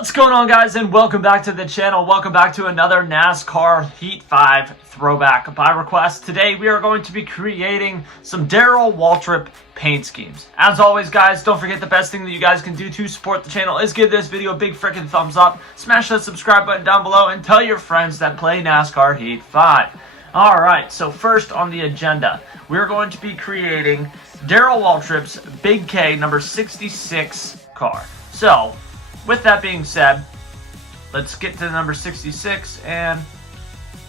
What's going on, guys, and welcome back to the channel. Welcome back to another NASCAR Heat 5 throwback by request. Today we are going to be creating some Darrell Waltrip paint schemes. As always, guys, don't forget the best thing that you guys can do to support the channel is give this video a big freaking thumbs up, smash that subscribe button down below, and tell your friends that play NASCAR Heat 5. Alright, so first on the agenda, we're going to be creating Darrell Waltrip's Big K number 66 car. So, with that being said, let's get to number 66, and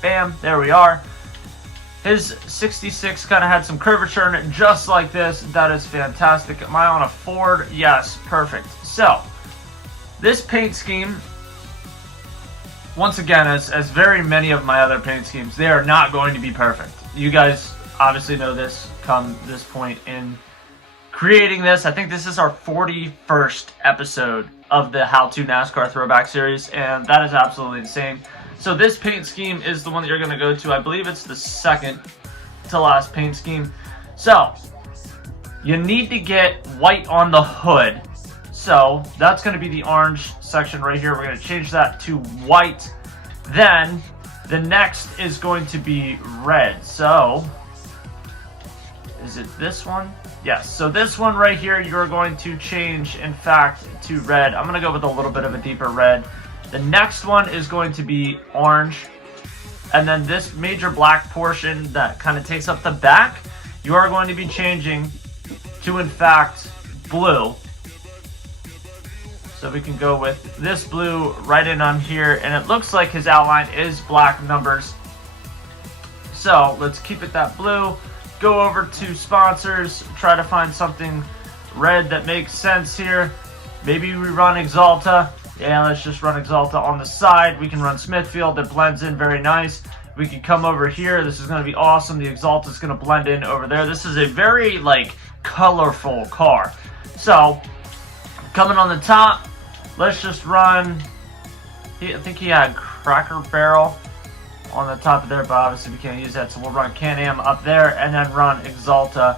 bam, there we are. His 66 kind of had some curvature in it, just like this. That is fantastic. Am I on a Ford? Yes, perfect. So, this paint scheme, once again, as very many of my other paint schemes, they are not going to be perfect. You guys obviously know this come this point in creating this. I think this is our 41st episode of the How to NASCAR Throwback series, and that is absolutely insane. So this paint scheme is the one that you're going to go to. I believe it's the second to last paint scheme. So you need to get white on the hood. So that's going to be the orange section right here. We're going to change that to white. Then the next is going to be red. So is it this one? Yes, so this one right here, you're going to change, in fact, to red. I'm going to go with a little bit of a deeper red. The next one is going to be orange. And then this major black portion that kind of takes up the back, you are going to be changing to, in fact, blue. So we can go with this blue right in on here. And it looks like his outline is black numbers. So let's keep it that blue. Go over to sponsors, try to find something red that makes sense here. Maybe we run Exalta. Yeah, let's just run Exalta on the side. We can run Smithfield. That blends in very nice. We can come over here. This is going to be awesome. The Exalta is going to blend in over there. This is a very, colorful car. So, coming on the top, let's just run, I think he had Cracker Barrel on the top of there, but obviously we can't use that, so we'll run Can-Am up there and then run Exalta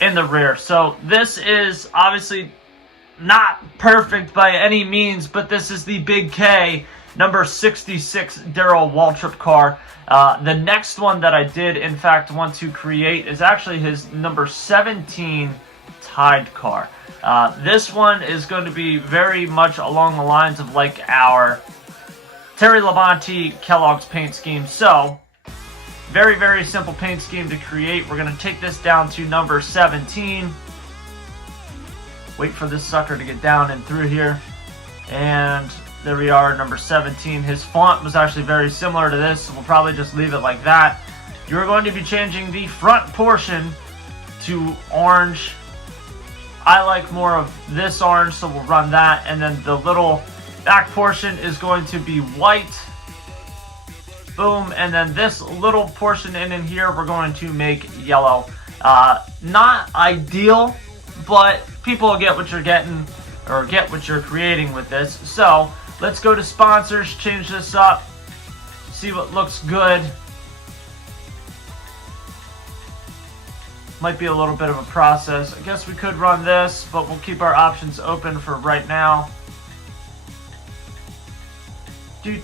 in the rear. So this is obviously not perfect by any means, but this is the Big K number 66 Darrell Waltrip car. The next one that I did in fact want to create is actually his number 17 Tide car. This one is going to be very much along the lines of like our Terry Labonte Kellogg's paint scheme. So, very, very simple paint scheme to create. We're going to take this down to number 17. Wait for this sucker to get down and through here. And there we are, number 17. His font was actually very similar to this, so we'll probably just leave it like that. You're going to be changing the front portion to orange. I like more of this orange, so we'll run that. And then the little back portion is going to be white. Boom. And then this little portion in here, we're going to make yellow. Not ideal, but people get what you're getting, or get what you're creating with this. So let's go to sponsors, change this up, see what looks good. Might be a little bit of a process. I guess we could run this, but we'll keep our options open for right now. Could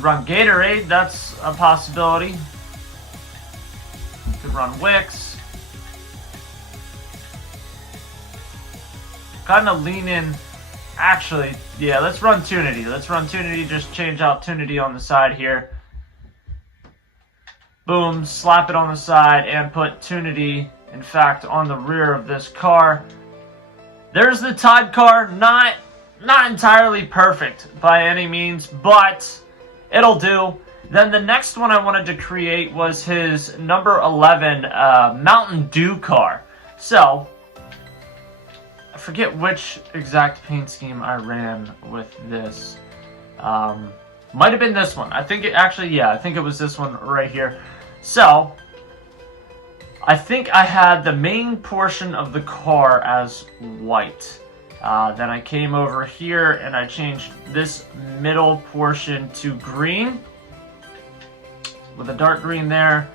run Gatorade, that's a possibility. Could run Wix. Kind of lean in. Actually, yeah, let's run Tunity. Let's run Tunity, just change out Tunity on the side here. Boom, slap it on the side and put Tunity, in fact, on the rear of this car. There's the Tide car, not entirely perfect by any means, but it'll do. Then the next one I wanted to create was his number 11 Mountain Dew car. So, I forget which exact paint scheme I ran with this. Might have been this one. I think it actually, yeah, I think it was this one right here. So, I think I had the main portion of the car as white. Then I came over here and I changed this middle portion to green with a dark green there.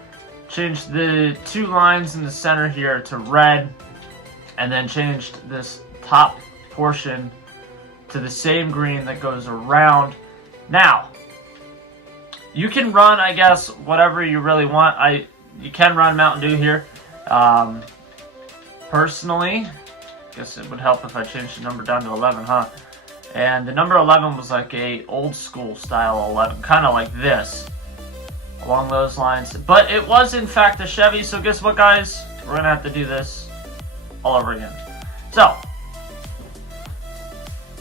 Changed the 2 lines in the center here to red, and then changed this top portion to the same green that goes around. Now, you can run, I guess, whatever you really want. You can run Mountain Dew here. Personally, I guess it would help if I changed the number down to 11, huh? And the number 11 was like a old school style 11, kind of like this, along those lines. But it was in fact a Chevy, so guess what, guys? We're gonna have to do this all over again. So,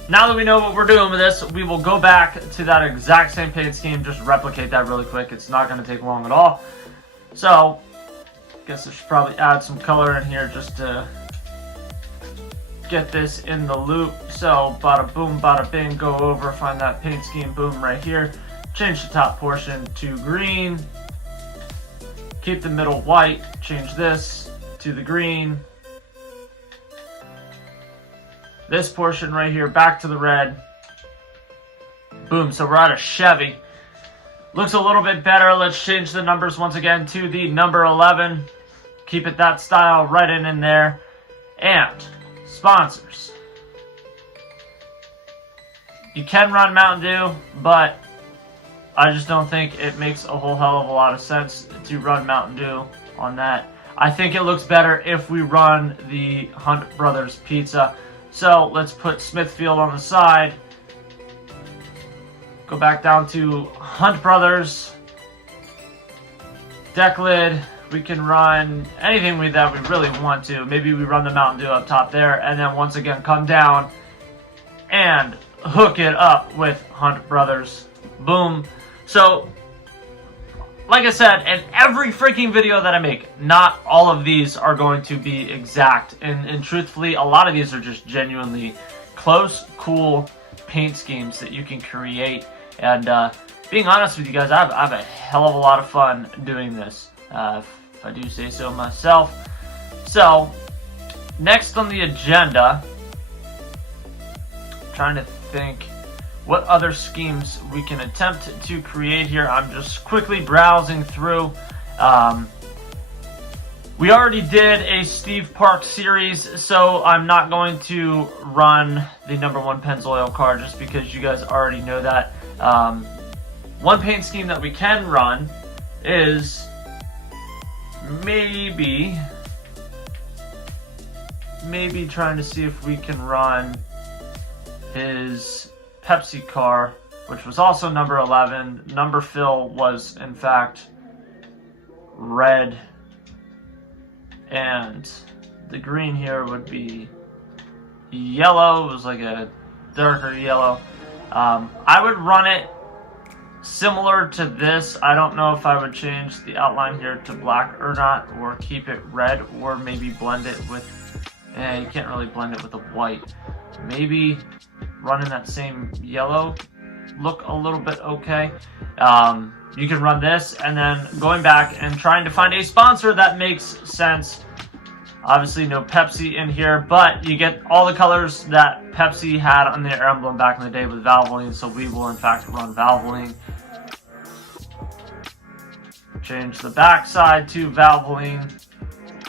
now that we know what we're doing with this, we will go back to that exact same paint scheme, just replicate that really quick. It's not gonna take long at all. So, guess I should probably add some color in here just to get this in the loop. So bada boom, bada bing, go over, find that paint scheme, boom, right here. Change the top portion to green. Keep the middle white. Change this to the green. This portion right here back to the red. Boom, so we're at a Chevy. Looks a little bit better. Let's change the numbers once again to the number 11. Keep it that style right in there. And sponsors. You can run Mountain Dew, but I just don't think it makes a whole hell of a lot of sense to run Mountain Dew on that. I think it looks better if we run the Hunt Brothers Pizza. So let's put Smithfield on the side. Go back down to Hunt Brothers. Deck lid. We can run anything that we really want to. Maybe we run the Mountain Dew up top there, and then once again come down and hook it up with Hunt Brothers. Boom. So, like I said, in every freaking video that I make, not all of these are going to be exact. And truthfully, a lot of these are just genuinely close, cool paint schemes that you can create. And being honest with you guys, I have a hell of a lot of fun doing this. If I do say so myself. So, next on the agenda, I'm trying to think what other schemes we can attempt to create here. I'm just quickly browsing through. We already did a Steve Park series, so I'm not going to run the number 1 Pennzoil car just because you guys already know that. One paint scheme that we can run is maybe trying to see if we can run his Pepsi car, which was also number 11. Number fill was in fact red, and the green here would be yellow. It was like a darker yellow. I would run it similar to this. I don't know if I would change the outline here to black or not, or keep it red, or maybe blend it with, you can't really blend it with the white. Maybe running that same yellow look a little bit okay. You can run this, and then going back and trying to find a sponsor that makes sense. Obviously no Pepsi in here, but you get all the colors that Pepsi had on their emblem back in the day with Valvoline, so we will in fact run Valvoline. Change the back side to Valvoline,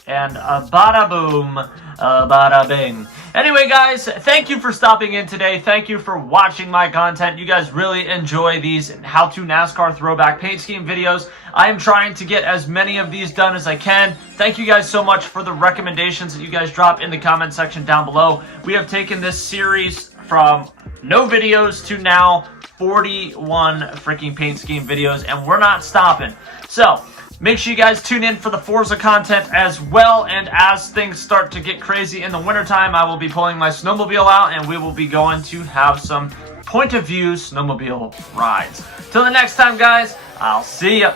and a bada boom, a bada bing. Anyway, guys, thank you for stopping in today. Thank you for watching my content. You guys really enjoy these how-to NASCAR throwback paint scheme videos. I am trying to get as many of these done as I can. Thank you guys so much for the recommendations that you guys drop in the comment section down below. We have taken this series from no videos to now 41 freaking paint scheme videos, and we're not stopping. So, make sure you guys tune in for the Forza content as well, and as things start to get crazy in the wintertime, I will be pulling my snowmobile out, and we will be going to have some point of view snowmobile rides. Till the next time, guys, I'll see ya.